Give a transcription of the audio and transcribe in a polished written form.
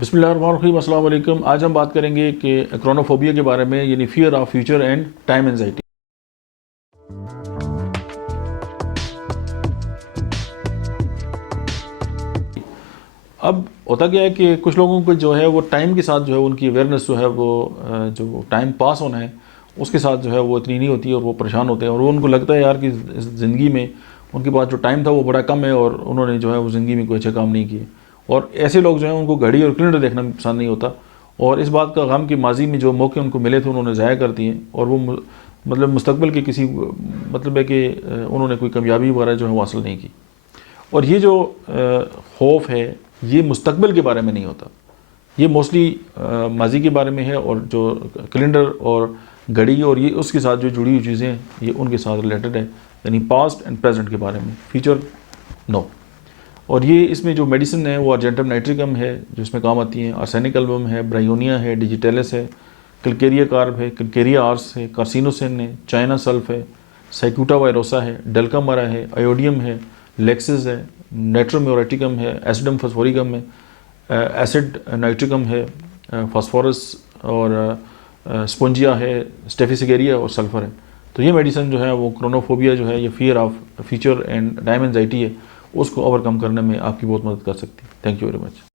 बिस्मिल्लाहिर्रहमानिर्रहीम, अस्सलाम वालेकुम। आज हम बात करेंगे कि क्रोनोफोबिया के बारे में, यानी fear of future and time anxiety. अब होता क्या है कि कुछ लोगों को जो है वो टाइम के साथ जो है उनकी अवेयरनेस जो है वो जो टाइम पास होना है उसके साथ जो है वो इतनी नहीं होती और वो परेशान होते हैं और वो उनको लगता है यार कि ज़िंदगी में उनके पास जो टाइम था वो बड़ा कम है और उन्होंने जो है वो ज़िंदगी में कोई अच्छे काम नहीं किए। और ऐसे लोग जो हैं उनको घड़ी और कैलेंडर देखना भी पसंद नहीं होता और इस बात का गम कि माजी में जो मौके उनको मिले थे उन्होंने ज़ाया कर दिए और वो मतलब मुस्तकबिल के किसी मतलब है कि उन्होंने कोई कामयाबी वगैरह जो है वो हासिल नहीं की। और ये जो खौफ है ये मुस्तकबिल के बारे में नहीं होता, ये मोस्टली माजी के बारे में है और जो कैलेंडर और घड़ी और ये उसके साथ जो जुड़ी हुई चीज़ें हैं ये उनके साथ रिलेटेड है, यानी पास्ट एंड प्रेजेंट के बारे में, फ्यूचर नो। और ये इसमें जो मेडिसिन है वो अर्जेंटम नाइट्रिकम है जो इसमें काम आती है, आर्सेनिक एल्बम है, ब्रायोनिया है, डिजिटेलिस है, कल्केरिया कार्ब है, कल्केरिया आर्स है, कार्सिनोसिन है, चाइना सल्फ है, साइक्यूटा वायरोसा है, डेल्कामारा है, आयोडियम है, लेक्सिस है, नेट्रोम्योरेटिकम है, एसिडम फॉस्फोरिकम है, एसिड नाइट्रिकम है, फास्फोरस और स्पोंजिया है, स्टेफिसिगेरिया और सल्फर है। तो ये मेडिसिन जो है वो क्रोनोफोबिया जो है, ये fear of future and time anxiety है, उसको ओवरकम करने में आपकी बहुत मदद कर सकती है। Thank you very much.